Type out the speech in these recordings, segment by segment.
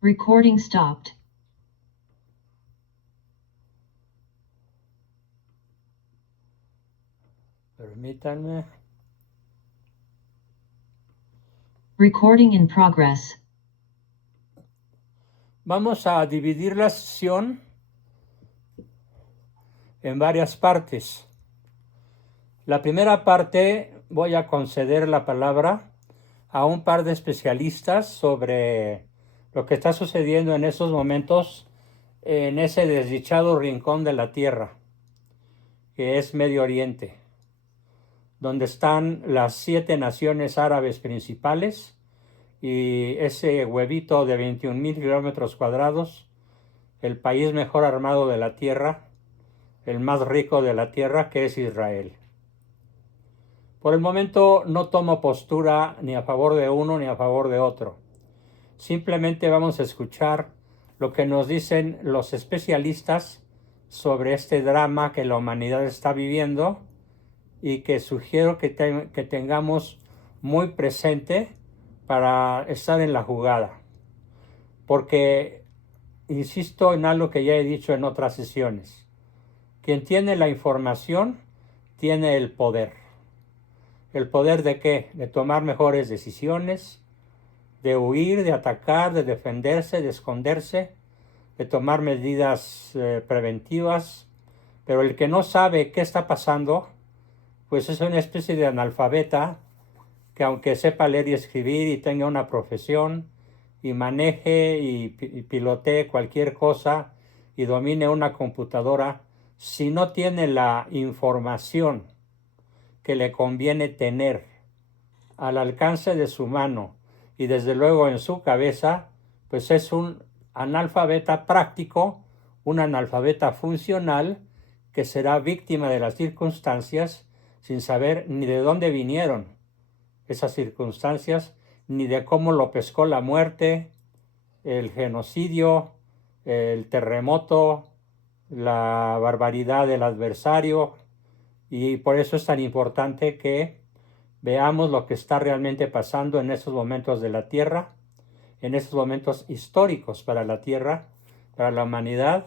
Recording stopped. Permítanme. Recording in progress. Vamos a dividir la sesión en varias partes. La primera parte voy a conceder la palabra a un par de especialistas sobre lo que está sucediendo en esos momentos en ese desdichado rincón de la tierra, que es Medio Oriente, donde están las 7 naciones árabes principales y ese huevito de 21,000 kilómetros cuadrados, el país mejor armado de la tierra, el más rico de la tierra, que es Israel. Por el momento no tomo postura ni a favor de uno ni a favor de otro. Simplemente vamos a escuchar lo que nos dicen los especialistas sobre este drama que la humanidad está viviendo y que sugiero que tengamos muy presente para estar en la jugada. Porque insisto en algo que ya he dicho en otras sesiones. Quien tiene la información tiene el poder. ¿El poder de qué? De tomar mejores decisiones, de huir, de atacar, de defenderse, de esconderse, de tomar medidas preventivas. Pero el que no sabe qué está pasando, pues es una especie de analfabeta que aunque sepa leer y escribir y tenga una profesión y maneje y pilotee cualquier cosa y domine una computadora, si no tiene la información que le conviene tener al alcance de su mano y desde luego en su cabeza, pues es un analfabeta práctico, un analfabeta funcional que será víctima de las circunstancias sin saber ni de dónde vinieron esas circunstancias, ni de cómo lo pescó la muerte, el genocidio, el terremoto, la barbaridad del adversario, y por eso es tan importante que veamos lo que está realmente pasando en estos momentos de la Tierra, en estos momentos históricos para la Tierra, para la humanidad,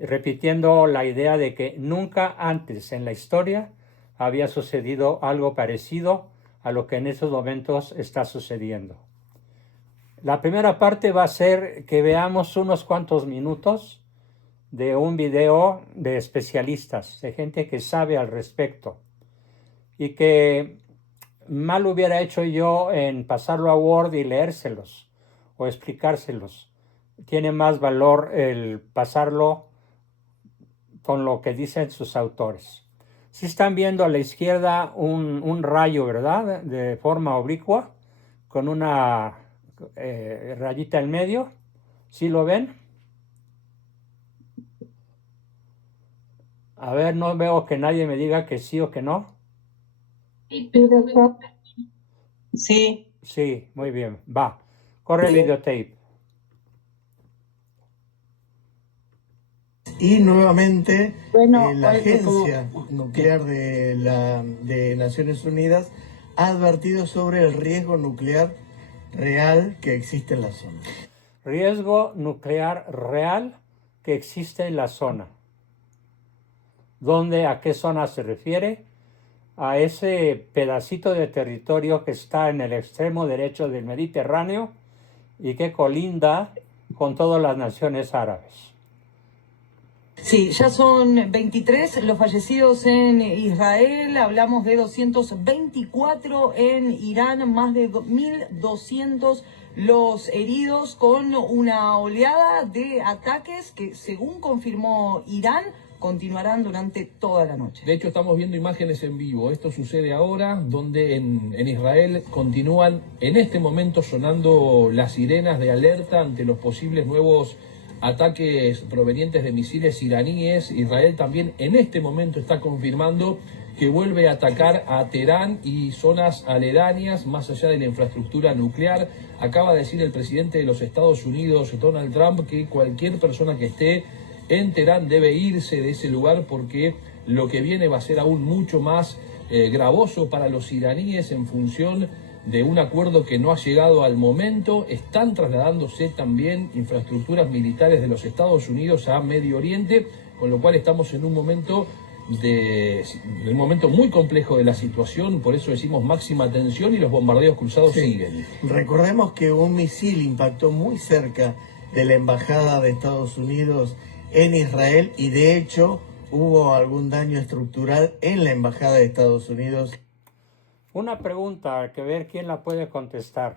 repitiendo la idea de que nunca antes en la historia había sucedido algo parecido a lo que en estos momentos está sucediendo. La primera parte va a ser que veamos unos cuantos minutos de un video de especialistas, de gente que sabe al respecto, y que mal hubiera hecho yo en pasarlo a Word y leérselos o explicárselos. Tiene más valor el pasarlo con lo que dicen sus autores. Si están viendo a la izquierda un rayo, ¿verdad? De forma oblicua, con una rayita en medio. ¿Sí lo ven? A ver, no veo que nadie me diga que sí o que no. Sí. Sí, muy bien. Va. Corre el videotape. Y nuevamente la hoy, Agencia Nuclear de Naciones Unidas ha advertido sobre el riesgo nuclear real que existe en la zona. Riesgo nuclear real que existe en la zona. ¿Dónde, a qué zona se refiere? A ese pedacito de territorio que está en el extremo derecho del Mediterráneo y que colinda con todas las naciones árabes. Sí, ya son 23 los fallecidos en Israel, hablamos de 224 en Irán, más de 1.200 los heridos, con una oleada de ataques que, según confirmó Irán, continuarán durante toda la noche. De hecho, estamos viendo imágenes en vivo. Esto sucede ahora, donde en Israel continúan en este momento sonando las sirenas de alerta ante los posibles nuevos ataques provenientes de misiles iraníes. Israel también en este momento está confirmando que vuelve a atacar a Teherán y zonas aledañas, más allá de la infraestructura nuclear. Acaba de decir el presidente de los Estados Unidos, Donald Trump, que cualquier persona que esté en Teherán debe irse de ese lugar porque lo que viene va a ser aún mucho más gravoso para los iraníes en función de un acuerdo que no ha llegado al momento. Están trasladándose también infraestructuras militares de los Estados Unidos a Medio Oriente, con lo cual estamos en un momento muy complejo de la situación. Por eso decimos máxima tensión y los bombardeos cruzados Sí. siguen. Recordemos que un misil impactó muy cerca de la embajada de Estados Unidos en Israel y de hecho hubo algún daño estructural en la embajada de Estados Unidos. Una pregunta, que ver quién la puede contestar.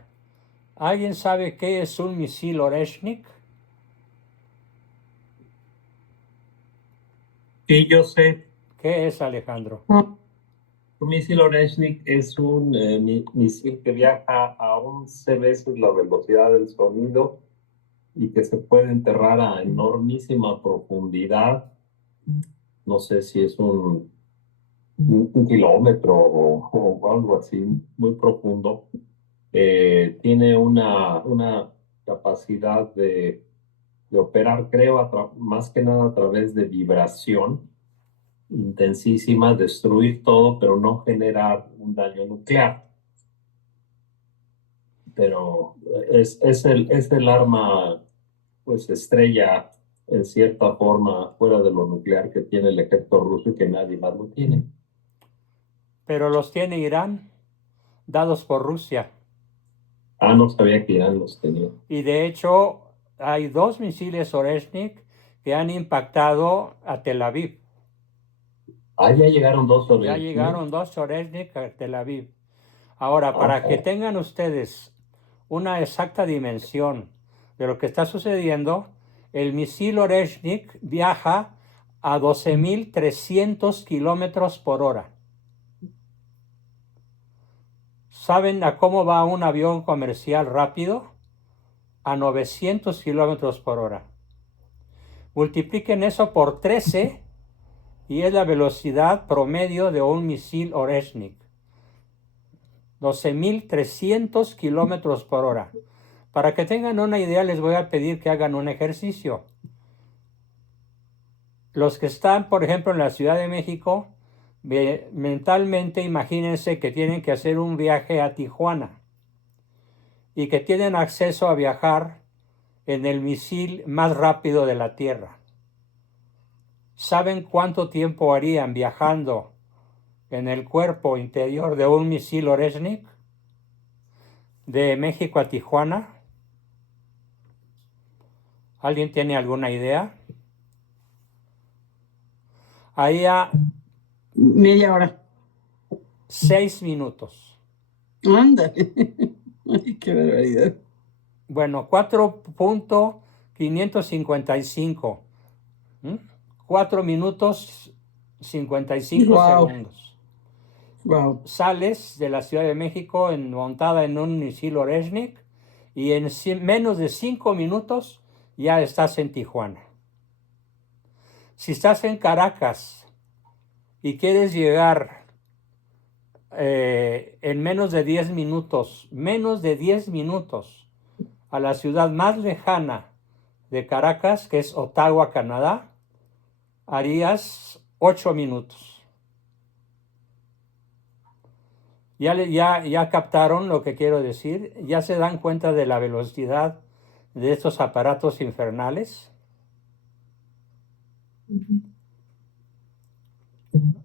¿Alguien sabe qué es un misil Oreshnik? Sí, yo sé. ¿Qué es, Alejandro? Un misil Oreshnik es un misil que viaja a 11 veces la velocidad del sonido y que se puede enterrar a enormísima profundidad. No sé si es un kilómetro o algo así, muy profundo. Tiene una capacidad de operar, creo, más que nada a través de vibración intensísima, destruir todo, pero no generar un daño nuclear. Pero es el arma, pues, estrella, en cierta forma, fuera de lo nuclear que tiene el ejército ruso y que nadie más lo tiene. Pero los tiene Irán, dados por Rusia. Ah, no sabía que Irán los tenía. Y de hecho, hay 2 misiles Oreshnik que han impactado a Tel Aviv. Ah, ya llegaron dos sobre Ya el llegaron 2 Oreshnik a Tel Aviv. Ahora, para que tengan ustedes una exacta dimensión de lo que está sucediendo, el misil Oreshnik viaja a 12.300 kilómetros por hora. ¿Saben a cómo va un avión comercial rápido? A 900 kilómetros por hora. Multipliquen eso por 13 y es la velocidad promedio de un misil Oreshnik. 12.300 kilómetros por hora. Para que tengan una idea, les voy a pedir que hagan un ejercicio. Los que están, por ejemplo, en la Ciudad de México, mentalmente imagínense que tienen que hacer un viaje a Tijuana y que tienen acceso a viajar en el misil más rápido de la Tierra. ¿Saben cuánto tiempo harían viajando en el cuerpo interior de un misil Oreshnik de México a Tijuana? ¿Alguien tiene alguna idea? Haría Media hora. 6 minutos. Ándale. Ay, qué barbaridad. Bueno, 4.555. 4 minutos 55 Wow. segundos. Wow. Sales de la Ciudad de México montada en un misil Oreshnik y en menos de 5 minutos ya estás en Tijuana. Si estás en Caracas y quieres llegar en menos de 10 minutos a la ciudad más lejana de Caracas, que es Ottawa, Canadá, harías 8 minutos. Ya captaron lo que quiero decir, ya se dan cuenta de la velocidad de estos aparatos infernales.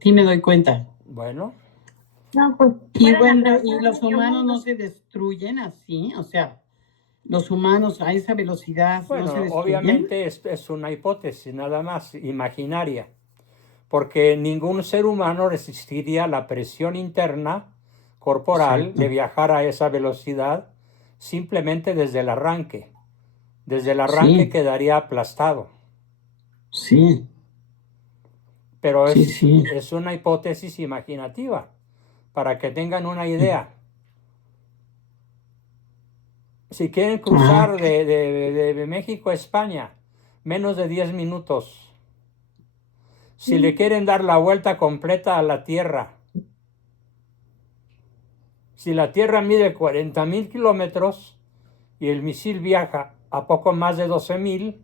Sí me doy cuenta. Bueno, No, pues, Y fueron bueno, las y los personas que humanos no uno- se destruyen así, o sea, los humanos a esa velocidad no se bueno, destruyen. obviamente es una hipótesis nada más imaginaria, porque ningún ser humano resistiría la presión interna corporal Exacto. de viajar a esa velocidad simplemente desde el arranque. Desde el arranque Sí. quedaría aplastado. Sí, Pero sí, sí. es una hipótesis imaginativa, para que tengan una idea. Si quieren cruzar de México a España, menos de 10 minutos. Si le quieren dar la vuelta completa a la Tierra, si la Tierra mide 40.000 kilómetros y el misil viaja a poco más de 12.000,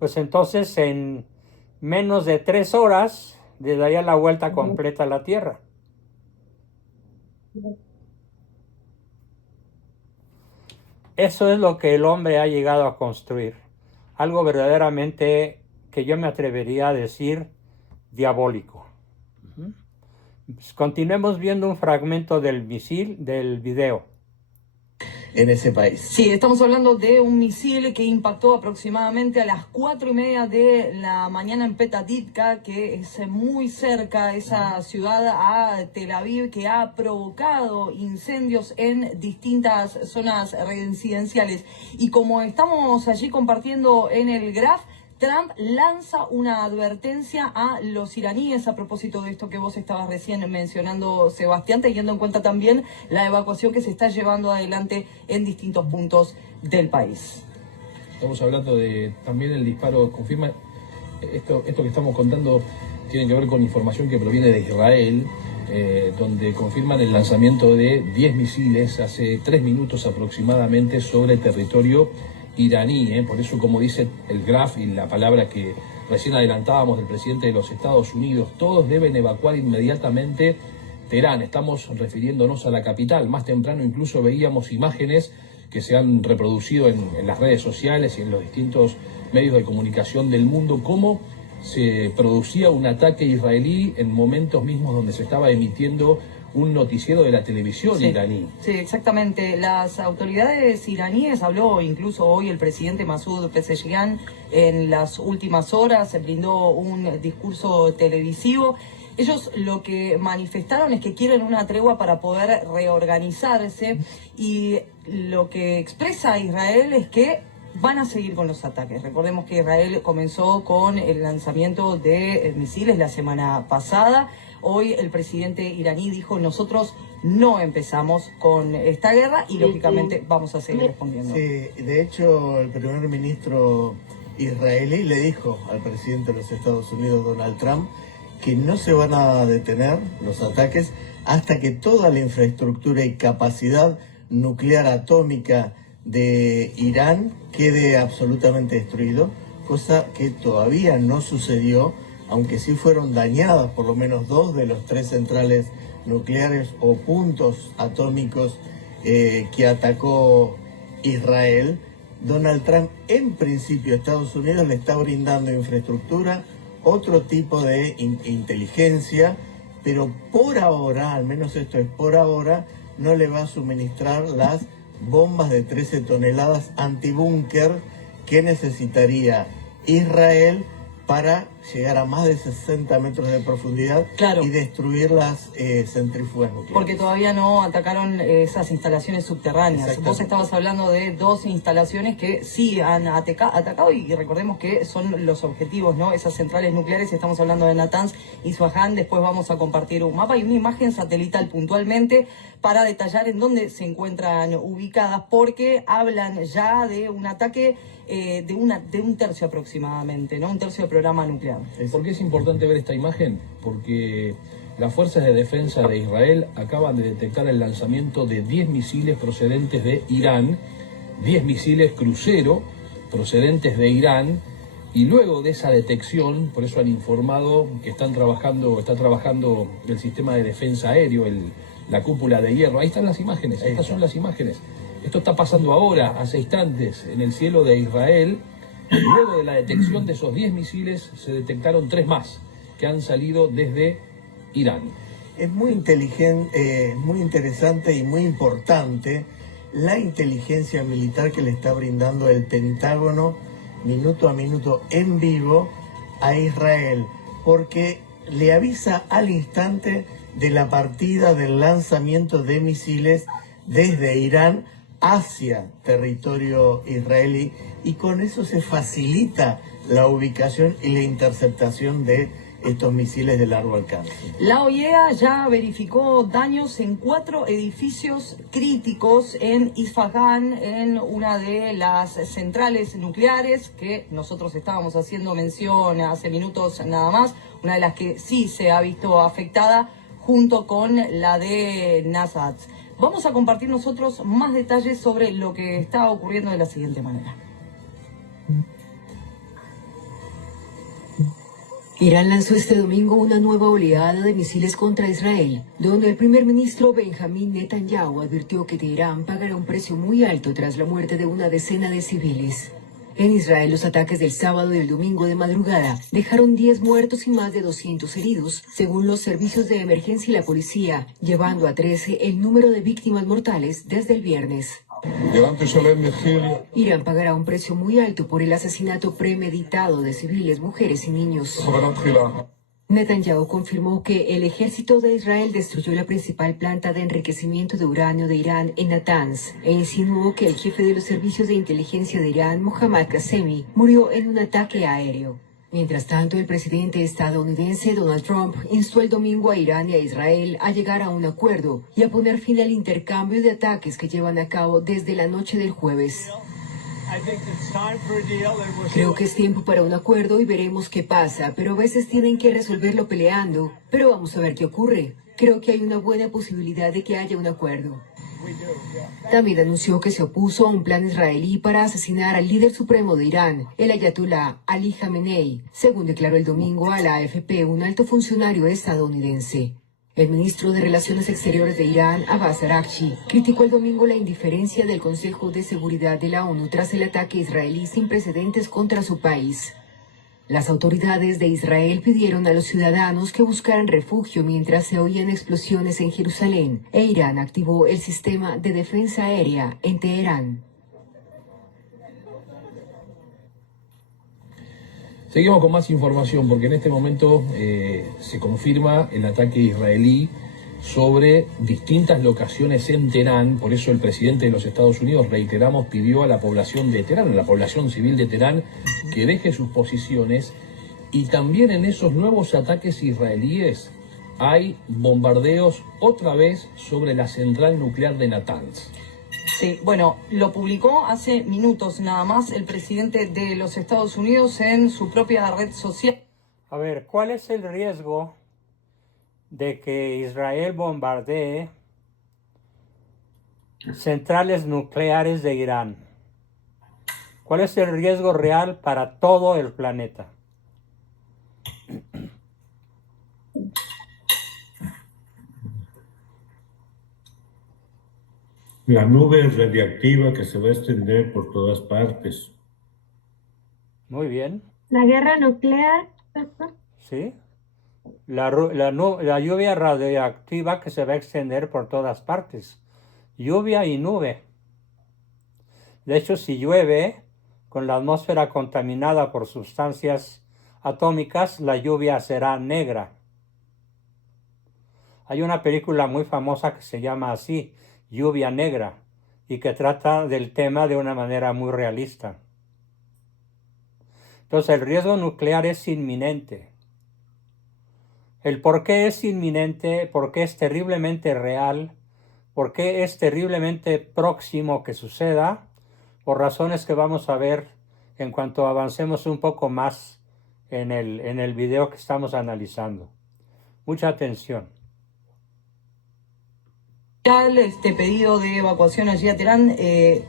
pues entonces en menos de 3 horas le daría la vuelta completa a la Tierra. Eso es lo que el hombre ha llegado a construir. Algo verdaderamente que yo me atrevería a decir diabólico. Continuemos viendo un fragmento del misil, del video. En ese país. Sí, estamos hablando de un misil que impactó aproximadamente a las 4:30 de la mañana en Petah-Tikva, que es muy cerca, esa ciudad, a Tel Aviv, que ha provocado incendios en distintas zonas residenciales. Y como estamos allí compartiendo en el graph, Trump lanza una advertencia a los iraníes a propósito de esto que vos estabas recién mencionando, Sebastián, teniendo en cuenta también la evacuación que se está llevando adelante en distintos puntos del país. Estamos hablando de también el disparo, confirma, esto que estamos contando tiene que ver con información que proviene de Israel, donde confirman el lanzamiento de 10 misiles hace 3 minutos aproximadamente sobre el territorio iraní, por eso, como dice el graph y la palabra que recién adelantábamos del presidente de los Estados Unidos, todos deben evacuar inmediatamente Teherán. Estamos refiriéndonos a la capital. Más temprano incluso veíamos imágenes que se han reproducido en las redes sociales y en los distintos medios de comunicación del mundo, cómo se producía un ataque israelí en momentos mismos donde se estaba emitiendo un noticiero de la televisión iraní. Sí, exactamente. Las autoridades iraníes, habló incluso hoy el presidente Masoud Pezeshkian en las últimas horas, brindó un discurso televisivo. Ellos lo que manifestaron es que quieren una tregua para poder reorganizarse, y lo que expresa Israel es que van a seguir con los ataques. Recordemos que Israel comenzó con el lanzamiento de misiles la semana pasada. Hoy el presidente iraní dijo: nosotros no empezamos con esta guerra y lógicamente vamos a seguir respondiendo. Sí, de hecho el primer ministro israelí le dijo al presidente de los Estados Unidos, Donald Trump, que no se van a detener los ataques hasta que toda la infraestructura y capacidad nuclear atómica de Irán quede absolutamente destruido, cosa que todavía no sucedió, aunque sí fueron dañadas por lo menos 2 de los 3 centrales nucleares o puntos atómicos que atacó Israel. Donald Trump, en principio, a Estados Unidos le está brindando infraestructura, otro tipo de inteligencia, pero por ahora, al menos esto es por ahora, no le va a suministrar las bombas de 13 toneladas antibúnker que necesitaría Israel para llegar a más de 60 metros de profundidad, claro, y destruir las centrífugas nucleares. Porque todavía no atacaron esas instalaciones subterráneas. Vos estabas hablando de 2 instalaciones que sí han atacado, y recordemos que son los objetivos, ¿no? Esas centrales nucleares, estamos hablando de Natanz y Isfahan. Después vamos a compartir un mapa y una imagen satelital puntualmente para detallar en dónde se encuentran ubicadas, porque hablan ya de un ataque de un tercio aproximadamente, ¿no? Un tercio del programa nuclear. ¿Por qué es importante ver esta imagen? Porque las fuerzas de defensa de Israel acaban de detectar el lanzamiento de 10 misiles procedentes de Irán, 10 misiles crucero procedentes de Irán, y luego de esa detección, por eso han informado que está trabajando el sistema de defensa aéreo, la cúpula de hierro. Ahí están las imágenes, estas son las imágenes. Esto está pasando ahora, hace instantes, en el cielo de Israel. Luego de la detección de esos 10 misiles, se detectaron 3 más que han salido desde Irán. Es muy inteligente, muy interesante y muy importante la inteligencia militar que le está brindando el Pentágono minuto a minuto en vivo a Israel, porque le avisa al instante de la partida del lanzamiento de misiles desde Irán hacia territorio israelí, y con eso se facilita la ubicación y la interceptación de estos misiles de largo alcance. La OEA ya verificó daños en 4 edificios críticos en Isfahan, en una de las centrales nucleares que nosotros estábamos haciendo mención hace minutos nada más, una de las que sí se ha visto afectada junto con la de Natanz. Vamos a compartir nosotros más detalles sobre lo que está ocurriendo de la siguiente manera. Irán lanzó este domingo una nueva oleada de misiles contra Israel, donde el primer ministro Benjamín Netanyahu advirtió que Teherán pagará un precio muy alto tras la muerte de una decena de civiles. En Israel, los ataques del sábado y el domingo de madrugada dejaron 10 muertos y más de 200 heridos, según los servicios de emergencia y la policía, llevando a 13 el número de víctimas mortales desde el viernes. Irán pagará un precio muy alto por el asesinato premeditado de civiles, mujeres y niños. Netanyahu confirmó que el ejército de Israel destruyó la principal planta de enriquecimiento de uranio de Irán en Natanz e insinuó que el jefe de los servicios de inteligencia de Irán, Mohammad Qasemi, murió en un ataque aéreo. Mientras tanto, el presidente estadounidense Donald Trump instó el domingo a Irán y a Israel a llegar a un acuerdo y a poner fin al intercambio de ataques que llevan a cabo desde la noche del jueves. Creo que es tiempo para un acuerdo y veremos qué pasa, pero a veces tienen que resolverlo peleando. Pero vamos a ver qué ocurre. Creo que hay una buena posibilidad de que haya un acuerdo. También anunció que se opuso a un plan israelí para asesinar al líder supremo de Irán, el ayatolá Ali Khamenei, según declaró el domingo a la AFP un alto funcionario estadounidense. El ministro de Relaciones Exteriores de Irán, Abbas Araghchi, criticó el domingo la indiferencia del Consejo de Seguridad de la ONU tras el ataque israelí sin precedentes contra su país. Las autoridades de Israel pidieron a los ciudadanos que buscaran refugio mientras se oían explosiones en Jerusalén, e Irán activó el sistema de defensa aérea en Teherán. Seguimos con más información porque en este momento se confirma el ataque israelí sobre distintas locaciones en Teherán. Por eso el presidente de los Estados Unidos, reiteramos, pidió a la población de Teherán, a la población civil de Teherán, que deje sus posiciones. Y también en esos nuevos ataques israelíes hay bombardeos otra vez sobre la central nuclear de Natanz. Sí, bueno, lo publicó hace minutos nada más el presidente de los Estados Unidos en su propia red social. A ver, ¿cuál es el riesgo de que Israel bombardee centrales nucleares de Irán? ¿Cuál es el riesgo real para todo el planeta? La nube radiactiva que se va a extender por todas partes. Muy bien. La guerra nuclear. Sí. La lluvia radioactiva que se va a extender por todas partes. Lluvia y nube. De hecho, si llueve con la atmósfera contaminada por sustancias atómicas, la lluvia será negra. Hay una película muy famosa que se llama así, Lluvia Negra, y que trata del tema de una manera muy realista. Entonces, el riesgo nuclear es inminente. El por qué es inminente, por qué es terriblemente real, por qué es terriblemente próximo que suceda, por razones que vamos a ver en cuanto avancemos un poco más en el video que estamos analizando. Mucha atención. Este pedido de evacuación allí a Teherán,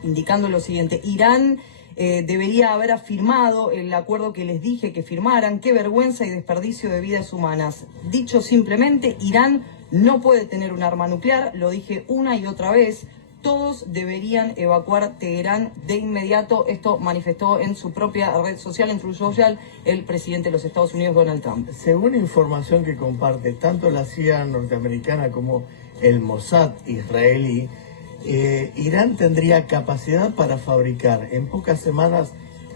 indicando lo siguiente: Irán debería haber afirmado el acuerdo que les dije que firmaran. Qué vergüenza y desperdicio de vidas humanas. Dicho simplemente, Irán no puede tener un arma nuclear, lo dije una y otra vez. Todos deberían evacuar Teherán de inmediato. Esto manifestó en su propia red social, en Truth Social, el presidente de los Estados Unidos, Donald Trump. Según información que comparte tanto la CIA norteamericana como el Mossad israelí, Irán tendría capacidad para fabricar en pocas semanas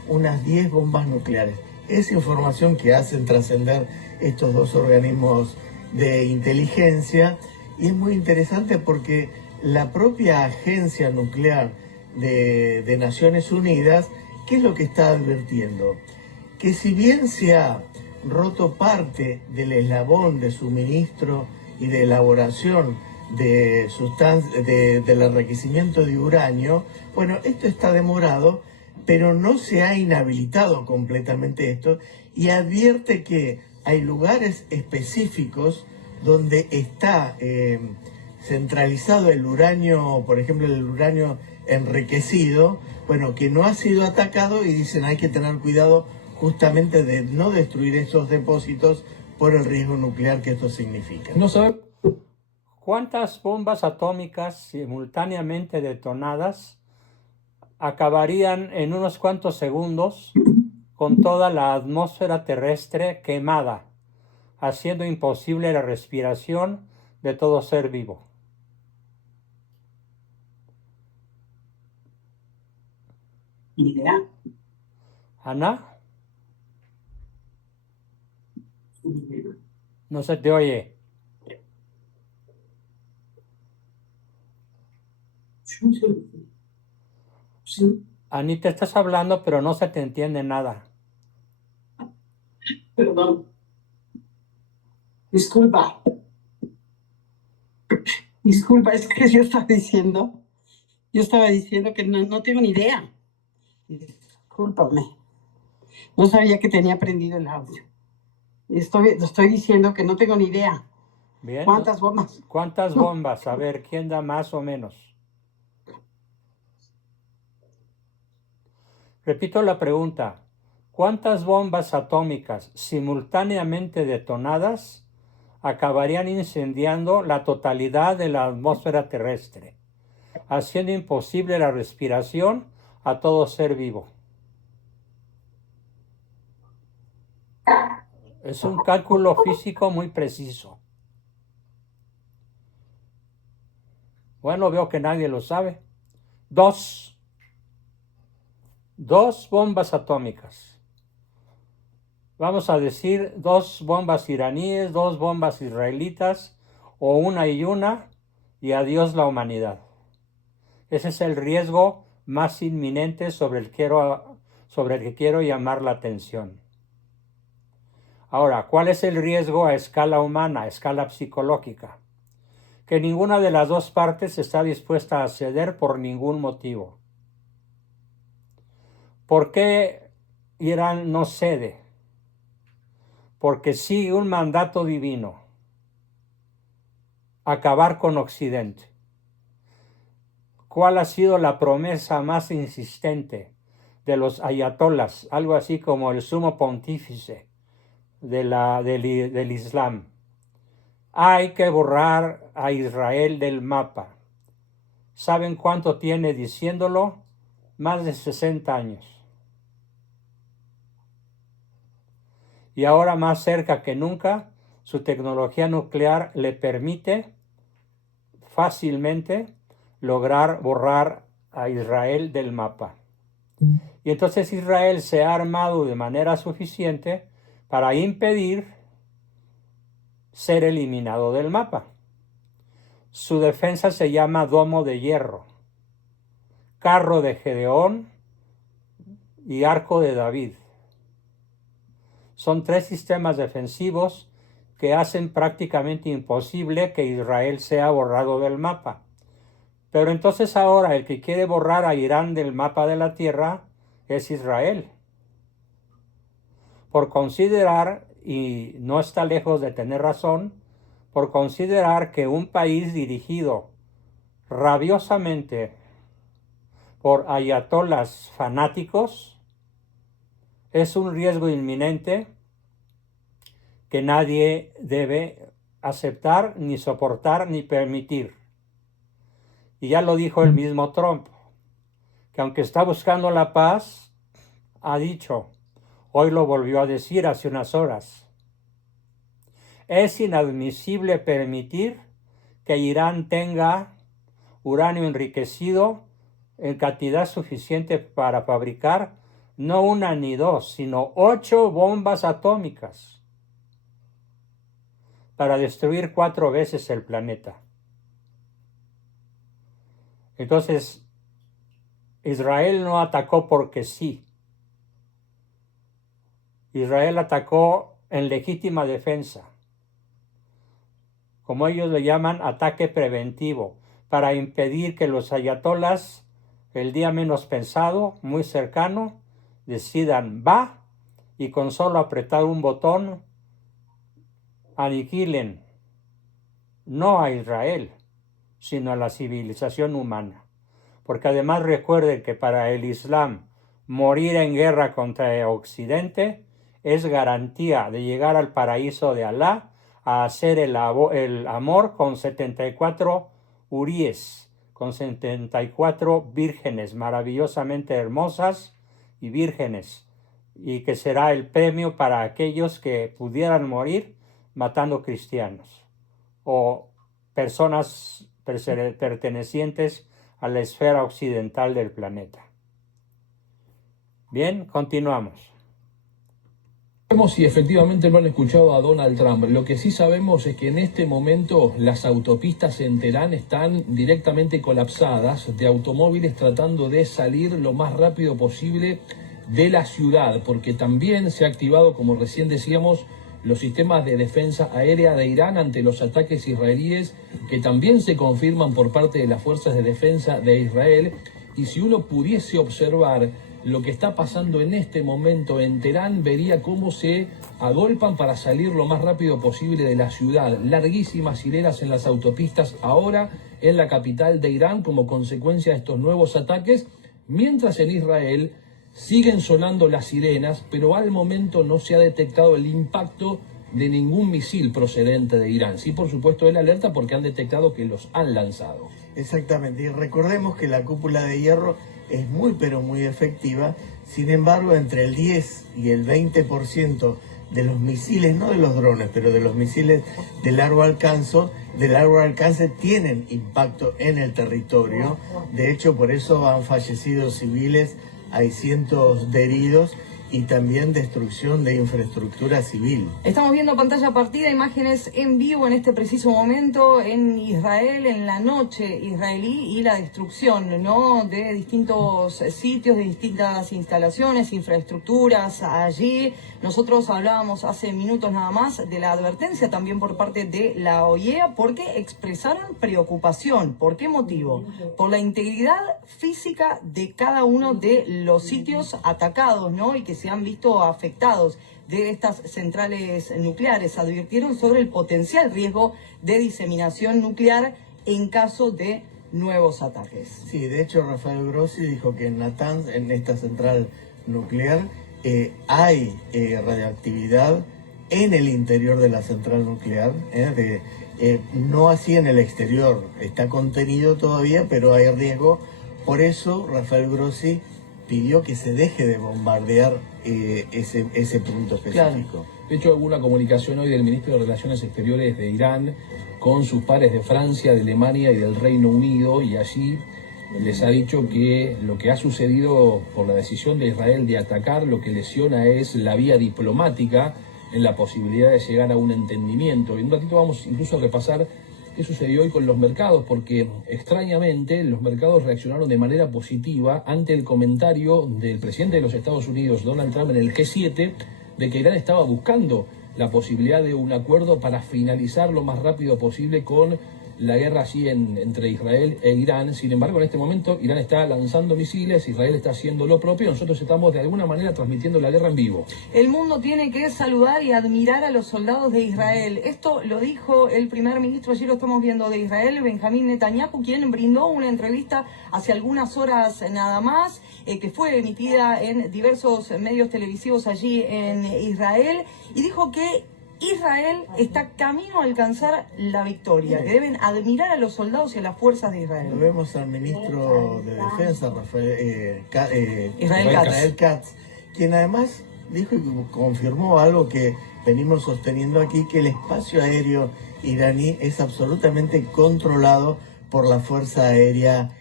unas 10 bombas nucleares. Es información que hacen trascender estos dos organismos de inteligencia y es muy interesante porque la propia agencia nuclear de Naciones Unidas, ¿qué es lo que está advirtiendo? Que si bien se ha roto parte del eslabón de suministro y de elaboración del enriquecimiento de uranio, bueno, esto está demorado, pero no se ha inhabilitado completamente esto, y advierte que hay lugares específicos donde está centralizado el uranio, por ejemplo el uranio enriquecido, bueno, que no ha sido atacado, y dicen hay que tener cuidado justamente de no destruir esos depósitos por el riesgo nuclear que esto significa. No sabemos ¿Cuántas bombas atómicas simultáneamente detonadas acabarían en unos cuantos segundos con toda la atmósfera terrestre quemada, haciendo imposible la respiración de todo ser vivo? Idea. Ana, no se te oye. Sí, Anita, estás hablando, pero no se te entiende nada. perdón. Disculpa. Disculpa, es que yo estaba diciendo que no tengo ni idea. Discúlpame. No sabía que tenía prendido el audio. Estoy diciendo que no tengo ni idea. Bien. ¿Cuántas bombas? ¿Cuántas bombas? A ver, ¿quién da más o menos? Repito la pregunta. ¿Cuántas bombas atómicas simultáneamente detonadas acabarían incendiando la totalidad de la atmósfera terrestre, haciendo imposible la respiración a todo ser vivo? Es un cálculo físico muy preciso. Bueno, veo que nadie lo sabe. Dos bombas atómicas. Vamos a decir 2 bombas iraníes, 2 bombas israelitas, o una, y adiós la humanidad. Ese es el riesgo más inminente sobre el que quiero llamar la atención. Ahora, ¿cuál es el riesgo a escala humana, a escala psicológica? Que ninguna de las dos partes está dispuesta a ceder por ningún motivo. ¿Por qué Irán no cede? Porque sigue un mandato divino: acabar con Occidente. ¿Cuál ha sido la promesa más insistente de los ayatolas, algo así como el sumo pontífice del Islam? Hay que borrar a Israel del mapa. ¿Saben cuánto tiene diciéndolo? Más de 60 años. Y ahora, más cerca que nunca, su tecnología nuclear le permite fácilmente lograr borrar a Israel del mapa. Y entonces Israel se ha armado de manera suficiente para impedir ser eliminado del mapa. Su defensa se llama Domo de Hierro, Carro de Gedeón y Arco de David. Son 3 sistemas defensivos que hacen prácticamente imposible que Israel sea borrado del mapa. Pero entonces ahora el que quiere borrar a Irán del mapa de la tierra es Israel, por considerar, y no está lejos de tener razón, por considerar que un país dirigido rabiosamente por ayatolas fanáticos es un riesgo inminente que nadie debe aceptar, ni soportar, ni permitir. Y ya lo dijo el mismo Trump, que aunque está buscando la paz, ha dicho, hoy lo volvió a decir hace unas horas, es inadmisible permitir que Irán tenga uranio enriquecido en cantidad suficiente para fabricar no 1 ni 2, sino 8 bombas atómicas para destruir 4 veces el planeta. Entonces, Israel no atacó porque sí. Israel atacó en legítima defensa, como ellos le llaman ataque preventivo, para impedir que los ayatolas, el día menos pensado, muy cercano, decidan va y con solo apretar un botón aniquilen no a Israel, sino a la civilización humana. Porque además recuerden que para el Islam morir en guerra contra Occidente es garantía de llegar al paraíso de Alá, a hacer el amor con 74 huríes, con 74 vírgenes maravillosamente hermosas y vírgenes, y que será el premio para aquellos que pudieran morir matando cristianos o personas pertenecientes a la esfera occidental del planeta. Bien, continuamos. Sabemos si efectivamente no han escuchado a Donald Trump. Lo que sí sabemos es que en este momento las autopistas en Teherán están directamente colapsadas de automóviles tratando de salir lo más rápido posible de la ciudad, porque también se ha activado, como recién decíamos, los sistemas de defensa aérea de Irán ante los ataques israelíes, que también se confirman por parte de las fuerzas de defensa de Israel. Y si uno pudiese observar lo que está pasando en este momento en Teherán, vería cómo se agolpan para salir lo más rápido posible de la ciudad. Larguísimas hileras en las autopistas ahora en la capital de Irán como consecuencia de estos nuevos ataques, mientras en Israel siguen sonando las sirenas, pero al momento no se ha detectado el impacto de ningún misil procedente de Irán. Sí, por supuesto, el alerta porque han detectado que los han lanzado. Exactamente, y recordemos que la cúpula de hierro es muy pero muy efectiva. Sin embargo, entre el 10 y el 20% de los misiles, no de los drones, pero de los misiles de largo alcance tienen impacto en el territorio. De hecho, por eso han fallecido civiles, hay cientos de heridos y también destrucción de infraestructura civil. Estamos viendo pantalla partida, imágenes en vivo en este preciso momento en Israel, en la noche israelí, y la destrucción, ¿no?, de distintos sitios, de distintas instalaciones, infraestructuras allí. Nosotros hablábamos hace minutos nada más de la advertencia también por parte de la OIEA, porque expresaron preocupación. ¿Por qué motivo? Por la integridad física de cada uno de los sitios atacados, ¿no?, y que se han visto afectados de estas centrales nucleares. Advirtieron sobre el potencial riesgo de diseminación nuclear en caso de nuevos ataques. Sí, de hecho Rafael Grossi dijo que en Natanz, en esta central nuclear, hay radioactividad en el interior de la central nuclear, no así en el exterior, está contenido todavía, pero hay riesgo. Por eso Rafael Grossi pidió que se deje de bombardear ese punto específico. Claro. De hecho, hubo una comunicación hoy del ministro de Relaciones Exteriores de Irán con sus pares de Francia, de Alemania y del Reino Unido, y allí les ha dicho que lo que ha sucedido por la decisión de Israel de atacar, lo que lesiona es la vía diplomática en la posibilidad de llegar a un entendimiento. Y en un ratito vamos incluso a repasar qué sucedió hoy con los mercados, porque extrañamente los mercados reaccionaron de manera positiva ante el comentario del presidente de los Estados Unidos, Donald Trump, en el G7, de que Irán estaba buscando la posibilidad de un acuerdo para finalizar lo más rápido posible con la guerra allí entre Israel e Irán. Sin embargo, en este momento Irán está lanzando misiles, Israel está haciendo lo propio, nosotros estamos de alguna manera transmitiendo la guerra en vivo. El mundo tiene que saludar y admirar a los soldados de Israel. Esto lo dijo el primer ministro, allí lo estamos viendo, de Israel, Benjamín Netanyahu, quien brindó una entrevista hace algunas horas nada más, que fue emitida en diversos medios televisivos allí en Israel, y dijo que Israel está camino a alcanzar la victoria, que deben admirar a los soldados y a las fuerzas de Israel. Lo vemos al ministro de Defensa, Israel Katz, quien además dijo y confirmó algo que venimos sosteniendo aquí, que el espacio aéreo iraní es absolutamente controlado por la Fuerza Aérea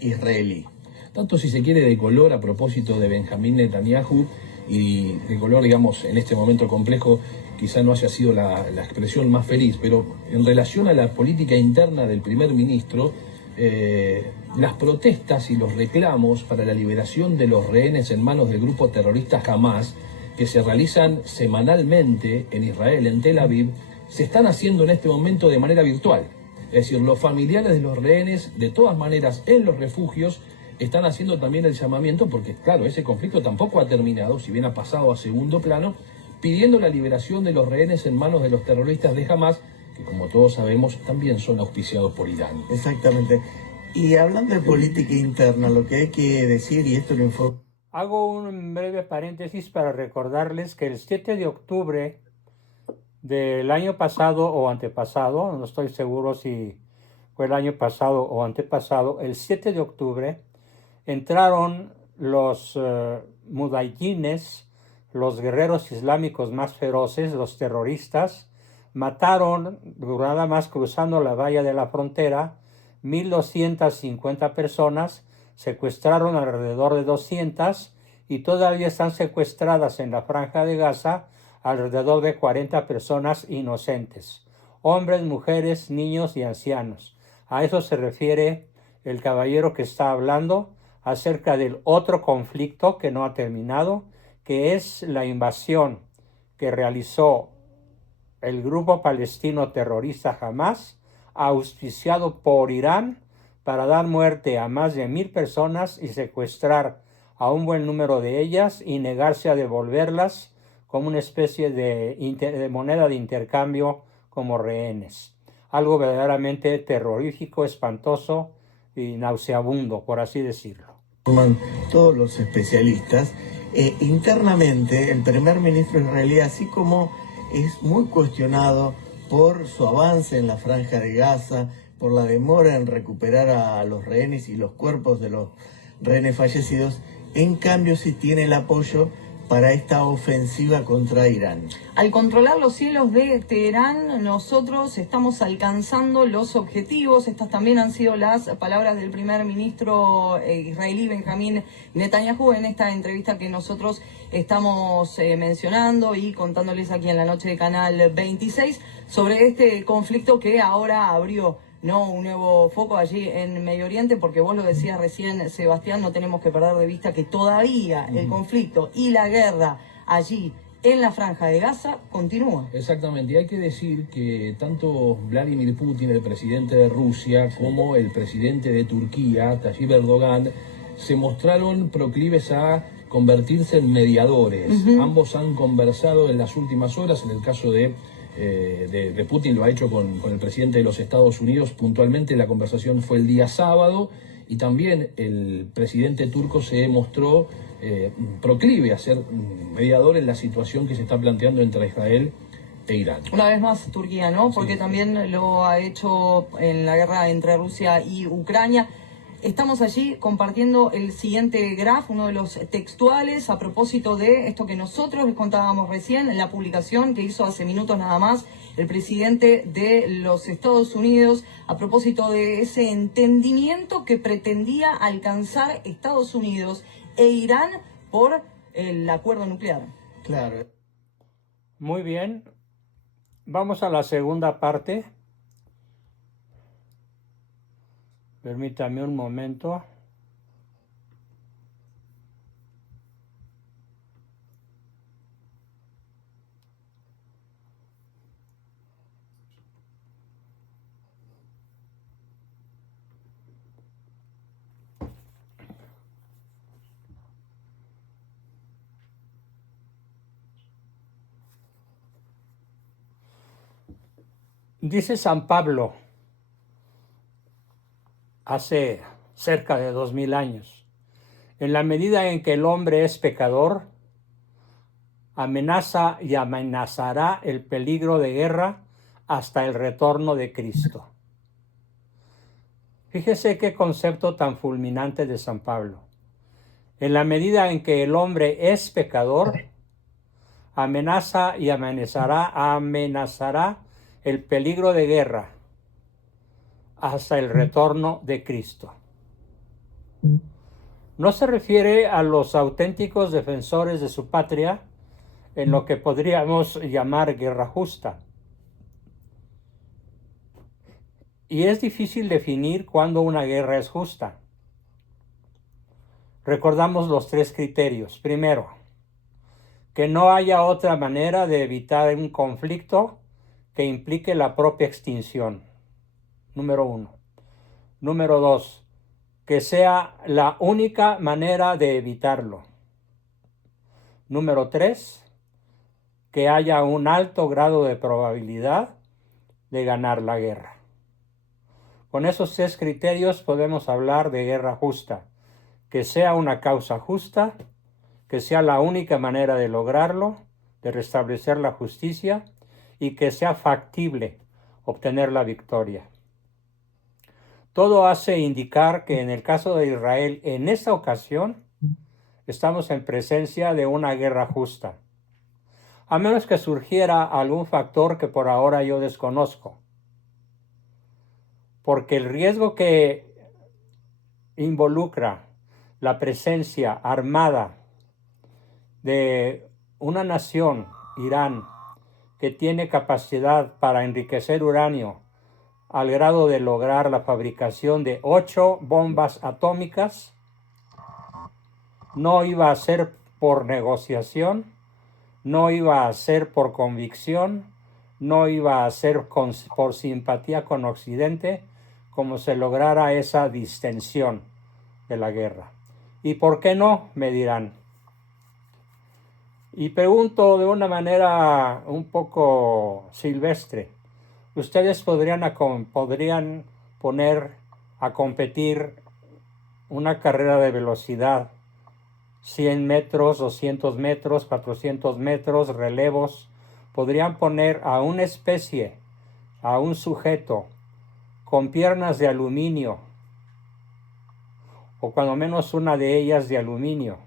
israelí. Tanto, si se quiere, de color, a propósito de Benjamín Netanyahu, y de color, digamos, en este momento complejo, quizá no haya sido la expresión más feliz, pero en relación a la política interna del primer ministro, las protestas y los reclamos para la liberación de los rehenes en manos del grupo terrorista Hamas, que se realizan semanalmente en Israel, en Tel Aviv, se están haciendo en este momento de manera virtual. Es decir, los familiares de los rehenes, de todas maneras, en los refugios, están haciendo también el llamamiento, porque claro, ese conflicto tampoco ha terminado, si bien ha pasado a segundo plano, pidiendo la liberación de los rehenes en manos de los terroristas de Hamas, que como todos sabemos también son auspiciados por Irán. Exactamente. Y hablando de política interna, lo que hay que decir, y esto lo informa... Hago un breve paréntesis para recordarles que el 7 de octubre del año pasado o antepasado, no estoy seguro si fue el año pasado o antepasado, el 7 de octubre entraron los mudayines, los guerreros islámicos más feroces, los terroristas, mataron, nada más cruzando la valla de la frontera, 1.250 personas, secuestraron alrededor de 200 y todavía están secuestradas en la Franja de Gaza alrededor de 40 personas inocentes, hombres, mujeres, niños y ancianos. A eso se refiere el caballero que está hablando acerca del otro conflicto que no ha terminado, que es la invasión que realizó el grupo palestino terrorista Hamas, auspiciado por Irán, para dar muerte a más de 1.000 personas y secuestrar a un buen número de ellas y negarse a devolverlas como una especie de moneda de intercambio como rehenes. Algo verdaderamente terrorífico, espantoso y nauseabundo, por así decirlo. Todos los especialistas, internamente el primer ministro israelí, así como es muy cuestionado por su avance en la Franja de Gaza, por la demora en recuperar a los rehenes y los cuerpos de los rehenes fallecidos, en cambio sí tiene el apoyo para esta ofensiva contra Irán. Al controlar los cielos de Teherán, nosotros estamos alcanzando los objetivos. Estas también han sido las palabras del primer ministro israelí Benjamín Netanyahu en esta entrevista que nosotros estamos mencionando y contándoles aquí en la noche de Canal 26 sobre este conflicto que ahora abrió, ¿no?, un nuevo foco allí en Medio Oriente, porque vos lo decías recién, Sebastián, no tenemos que perder de vista que todavía el conflicto y la guerra allí en la Franja de Gaza continúa. Exactamente, y hay que decir que tanto Vladimir Putin, el presidente de Rusia, como el presidente de Turquía, Tayyip Erdogan, se mostraron proclives a convertirse en mediadores. Ambos han conversado en las últimas horas, en el caso de Putin lo ha hecho con el presidente de los Estados Unidos. Puntualmente la conversación fue el día sábado y también el presidente turco se mostró proclive a ser mediador en la situación que se está planteando entre Israel e Irán. Una vez más Turquía, ¿no? Porque sí, también lo ha hecho en la guerra entre Rusia y Ucrania. Estamos allí compartiendo el siguiente graph, uno de los textuales, a propósito de esto que nosotros les contábamos recién, en la publicación que hizo hace minutos nada más el presidente de los Estados Unidos, a propósito de ese entendimiento que pretendía alcanzar Estados Unidos e Irán por el acuerdo nuclear. Claro. Muy bien. Vamos a la segunda parte. Permítame un momento. Dice San Pablo, hace cerca de 2000 años, en la medida en que el hombre es pecador, amenaza y amenazará el peligro de guerra hasta el retorno de Cristo. Fíjese qué concepto tan fulminante de San Pablo. En la medida en que el hombre es pecador, amenaza y amenazará el peligro de guerra hasta el retorno de Cristo. No se refiere a los auténticos defensores de su patria en lo que podríamos llamar guerra justa. Y es difícil definir cuándo una guerra es justa. Recordamos los 3 criterios. Primero, que no haya otra manera de evitar un conflicto que implique la propia extinción. Número 1. Número 2, que sea la única manera de evitarlo. Número 3, que haya un alto grado de probabilidad de ganar la guerra. Con esos 3 criterios podemos hablar de guerra justa, que sea una causa justa, que sea la única manera de lograrlo, de restablecer la justicia y que sea factible obtener la victoria. Todo hace indicar que en el caso de Israel, en esta ocasión, estamos en presencia de una guerra justa, a menos que surgiera algún factor que por ahora yo desconozco, porque el riesgo que involucra la presencia armada de una nación, Irán, que tiene capacidad para enriquecer uranio al grado de lograr la fabricación de 8 bombas atómicas, no iba a ser por negociación, no iba a ser por convicción, no iba a ser por simpatía con Occidente, como se lograra esa distensión de la guerra. ¿Y por qué no? Me dirán. Y pregunto de una manera un poco silvestre, ¿ustedes podrían poner a competir una carrera de velocidad, 100 metros, 200 metros, 400 metros, relevos? ¿Podrían poner a una especie, a un sujeto, con piernas de aluminio, o cuando menos una de ellas de aluminio,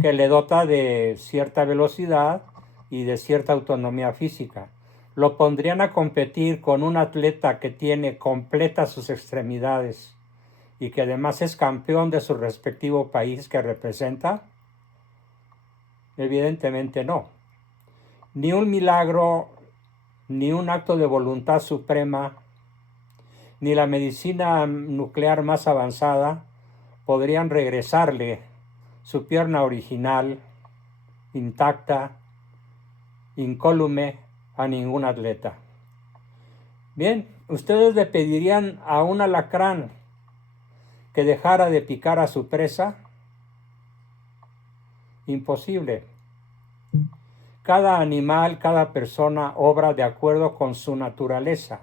que le dota de cierta velocidad y de cierta autonomía física? ¿Lo pondrían a competir con un atleta que tiene completas sus extremidades y que además es campeón de su respectivo país que representa? Evidentemente no. Ni un milagro, ni un acto de voluntad suprema, ni la medicina nuclear más avanzada podrían regresarle su pierna original, intacta, incólume, a ningún atleta. Bien, ustedes le pedirían a un alacrán que dejara de picar a su presa. Imposible. Cada animal, cada persona obra de acuerdo con su naturaleza,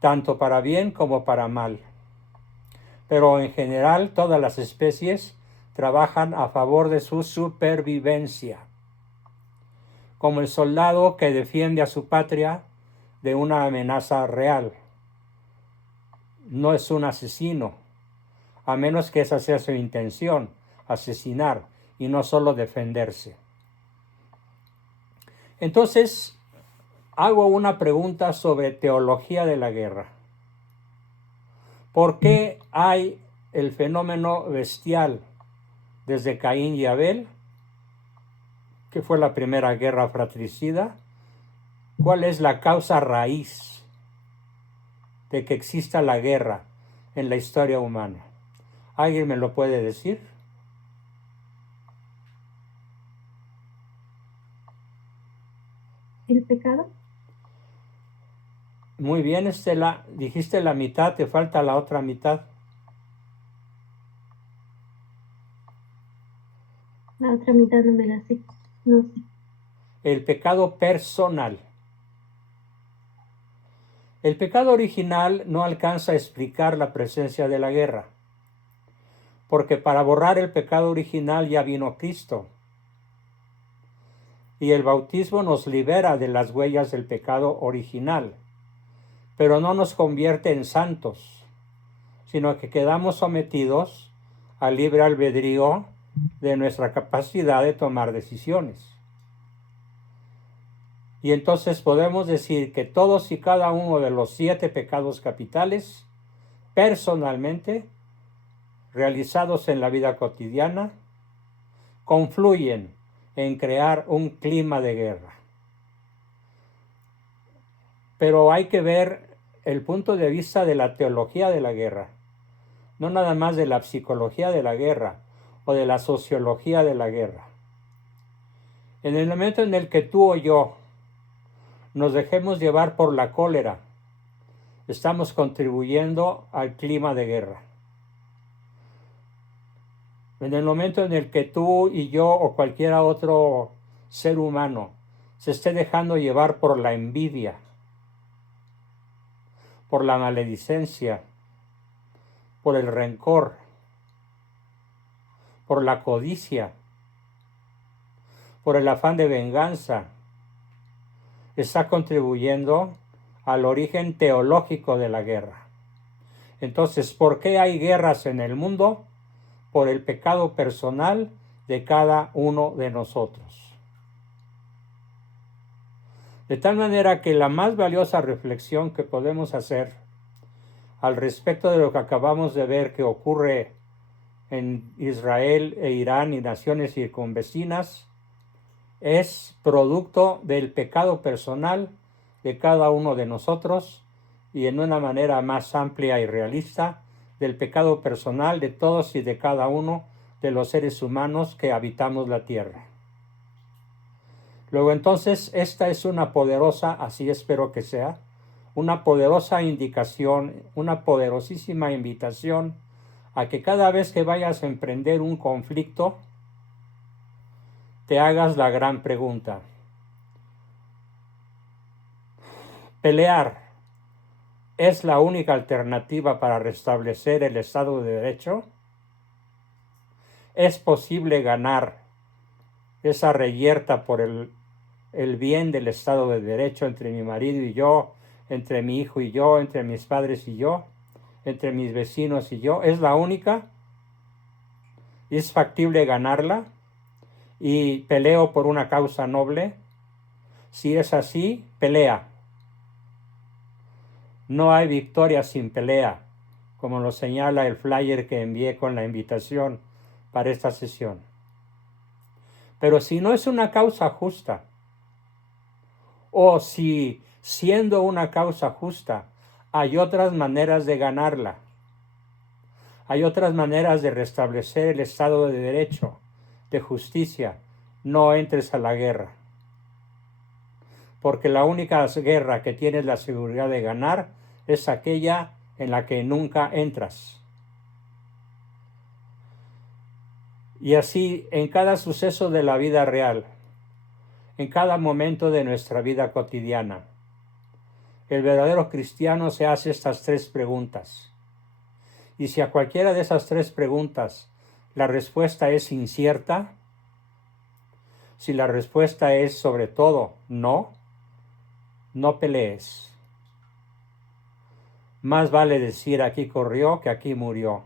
tanto para bien como para mal. Pero en general todas las especies trabajan a favor de su supervivencia, como el soldado que defiende a su patria de una amenaza real. No es un asesino, a menos que esa sea su intención, asesinar y no solo defenderse. Entonces, hago una pregunta sobre teología de la guerra. ¿Por qué hay el fenómeno bestial desde Caín y Abel, que fue la primera guerra fratricida? ¿Cuál es la causa raíz de que exista la guerra en la historia humana? ¿Alguien me lo puede decir? ¿El pecado? Muy bien, Estela. Dijiste la mitad, te falta la otra mitad. La otra mitad no me la sé. No sé. El pecado personal. El pecado original no alcanza a explicar la presencia de la guerra, porque para borrar el pecado original ya vino Cristo. Y el bautismo nos libera de las huellas del pecado original, pero no nos convierte en santos, sino que quedamos sometidos al libre albedrío de nuestra capacidad de tomar decisiones. Y entonces podemos decir que todos y cada uno de los 7 pecados capitales, personalmente, realizados en la vida cotidiana, confluyen en crear un clima de guerra. Pero hay que ver el punto de vista de la teología de la guerra, no nada más de la psicología de la guerra o de la sociología de la guerra. En el momento en el que tú o yo nos dejemos llevar por la cólera, estamos contribuyendo al clima de guerra. En el momento en el que tú y yo o cualquier otro ser humano se esté dejando llevar por la envidia, por la maledicencia, por el rencor, por la codicia, por el afán de venganza, está contribuyendo al origen teológico de la guerra. Entonces, ¿por qué hay guerras en el mundo? Por el pecado personal de cada uno de nosotros. De tal manera que la más valiosa reflexión que podemos hacer al respecto de lo que acabamos de ver que ocurre en Israel e Irán y naciones circunvecinas es producto del pecado personal de cada uno de nosotros y en una manera más amplia y realista del pecado personal de todos y de cada uno de los seres humanos que habitamos la tierra. Luego entonces esta es una poderosa, así espero que sea, una poderosa indicación, una poderosísima invitación a que cada vez que vayas a emprender un conflicto, te hagas la gran pregunta. ¿Pelear es la única alternativa para restablecer el Estado de Derecho? ¿Es posible ganar esa reyerta por el bien del Estado de Derecho entre mi marido y yo, entre mi hijo y yo, entre mis padres y yo, entre mis vecinos y yo? ¿Es la única? ¿Es factible ganarla? ¿Y peleo por una causa noble? Si es así, pelea. No hay victoria sin pelea, como lo señala el flyer que envié con la invitación para esta sesión. Pero si no es una causa justa, o si siendo una causa justa, hay otras maneras de ganarla, hay otras maneras de restablecer el Estado de Derecho, de justicia, no entres a la guerra. Porque la única guerra que tienes la seguridad de ganar es aquella en la que nunca entras. Y así en cada suceso de la vida real, en cada momento de nuestra vida cotidiana, el verdadero cristiano se hace estas tres preguntas. Y si a cualquiera de esas tres preguntas la respuesta es incierta, si la respuesta es sobre todo no, no pelees. Más vale decir aquí corrió que aquí murió.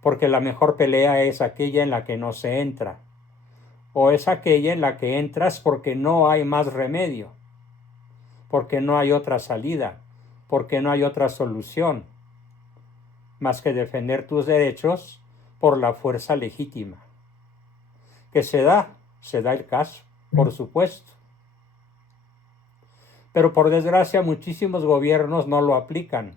Porque la mejor pelea es aquella en la que no se entra, o es aquella en la que entras porque no hay más remedio, porque no hay otra salida, porque no hay otra solución, más que defender tus derechos por la fuerza legítima. Que se da el caso, por supuesto. Pero por desgracia muchísimos gobiernos no lo aplican.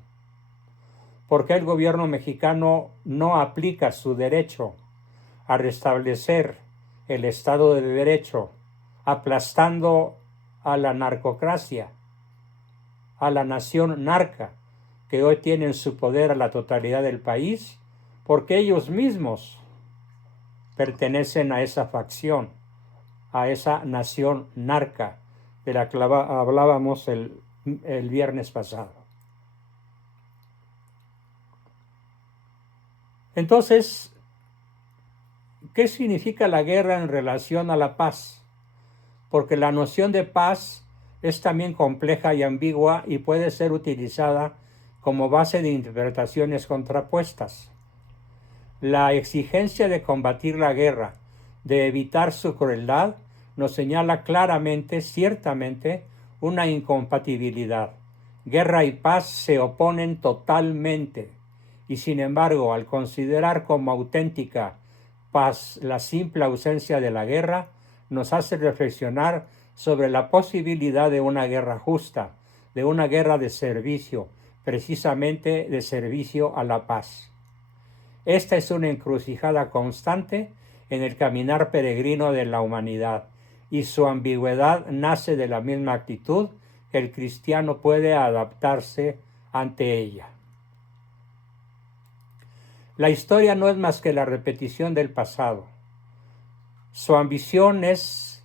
¿Por qué el gobierno mexicano no aplica su derecho a restablecer el Estado de Derecho, aplastando a la narcocracia, a la nación narca, que hoy tiene en su poder a la totalidad del país? Porque ellos mismos pertenecen a esa facción, a esa nación narca de la que hablábamos el viernes pasado. Entonces, ¿qué significa la guerra en relación a la paz? Porque la noción de paz es también compleja y ambigua y puede ser utilizada como base de interpretaciones contrapuestas. La exigencia de combatir la guerra, de evitar su crueldad, nos señala claramente, ciertamente, una incompatibilidad. Guerra y paz se oponen totalmente, y sin embargo, al considerar como auténtica paz la simple ausencia de la guerra, nos hace reflexionar sobre la posibilidad de una guerra justa, de una guerra de servicio, precisamente de servicio a la paz. Esta es una encrucijada constante en el caminar peregrino de la humanidad, y su ambigüedad nace de la misma actitud que el cristiano puede adaptarse ante ella. La historia no es más que la repetición del pasado. Su ambición es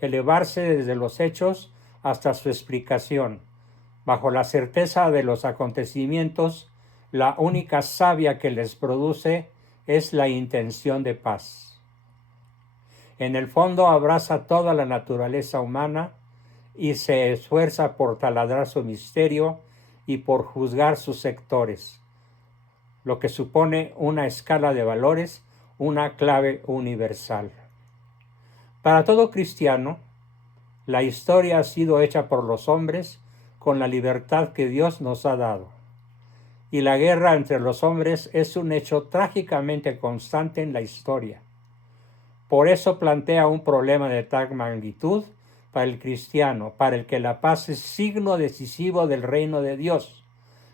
elevarse desde los hechos hasta su explicación, bajo la certeza de los acontecimientos la única savia que les produce es la intención de paz. En el fondo abraza toda la naturaleza humana y se esfuerza por taladrar su misterio y por juzgar sus sectores, lo que supone una escala de valores, una clave universal. Para todo cristiano, la historia ha sido hecha por los hombres con la libertad que Dios nos ha dado. Y la guerra entre los hombres es un hecho trágicamente constante en la historia. Por eso plantea un problema de tal magnitud para el cristiano, para el que la paz es signo decisivo del reino de Dios,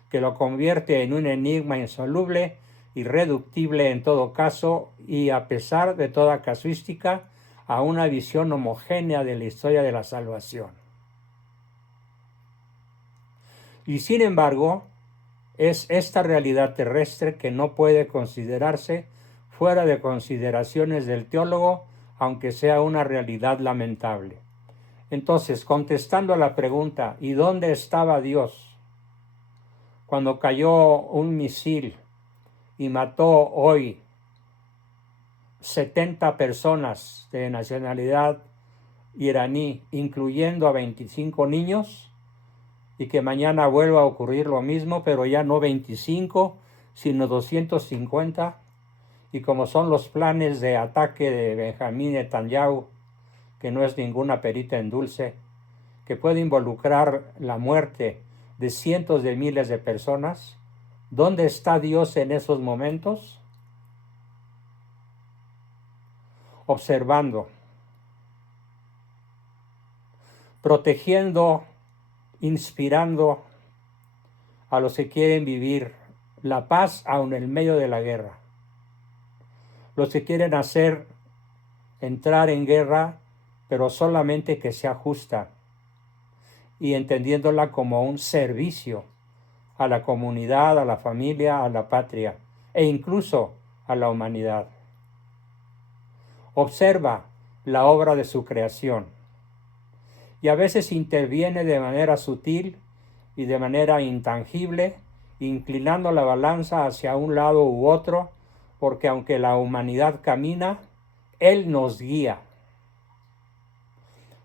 que lo convierte en un enigma insoluble, irreductible en todo caso y a pesar de toda casuística, a una visión homogénea de la historia de la salvación. Y sin embargo, es esta realidad terrestre que no puede considerarse fuera de consideraciones del teólogo, aunque sea una realidad lamentable. Entonces, contestando a la pregunta, ¿y dónde estaba Dios cuando cayó un misil y mató hoy 70 personas de nacionalidad iraní, incluyendo a 25 niños, y que mañana vuelva a ocurrir lo mismo, pero ya no 25, sino 250, y como son los planes de ataque de Benjamín Netanyahu, que no es ninguna perita en dulce, que puede involucrar la muerte de cientos de miles de personas, ¿dónde está Dios en esos momentos? Observando, protegiendo, inspirando a los que quieren vivir la paz aun en medio de la guerra. Los que quieren entrar en guerra, pero solamente que sea justa y entendiéndola como un servicio a la comunidad, a la familia, a la patria e incluso a la humanidad. Observa la obra de su creación y a veces interviene de manera sutil y de manera intangible, inclinando la balanza hacia un lado u otro, porque aunque la humanidad camina, Él nos guía.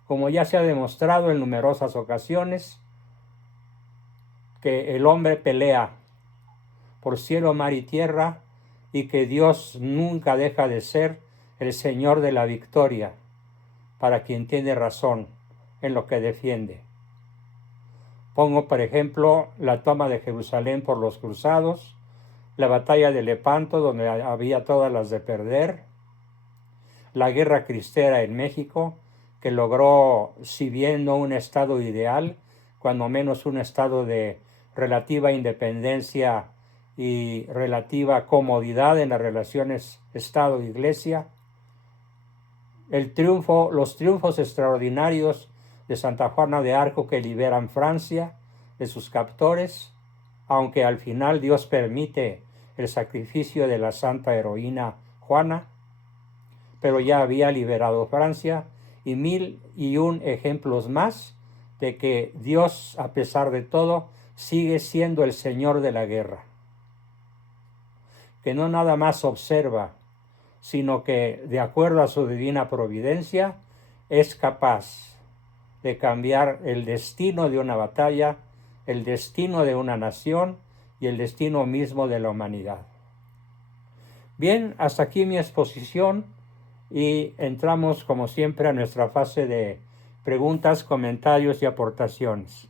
Como ya se ha demostrado en numerosas ocasiones, que el hombre pelea por cielo, mar y tierra, y que Dios nunca deja de ser el Señor de la victoria, para quien tiene razón en lo que defiende. Pongo, por ejemplo, la toma de Jerusalén por los cruzados, la batalla de Lepanto, donde había todas las de perder, la guerra cristera en México, que logró, si bien no un estado ideal, cuando menos un estado de relativa independencia y relativa comodidad en las relaciones Estado-Iglesia, los triunfos extraordinarios de Santa Juana de Arco que liberan Francia de sus captores, aunque al final Dios permite el sacrificio de la santa heroína Juana, pero ya había liberado Francia, y 1001 ejemplos más de que Dios, a pesar de todo, sigue siendo el Señor de la guerra, que no nada más observa, sino que, de acuerdo a su divina providencia, es capaz de cambiar el destino de una batalla, el destino de una nación y el destino mismo de la humanidad. Bien, hasta aquí mi exposición y entramos, como siempre, a nuestra fase de preguntas, comentarios y aportaciones.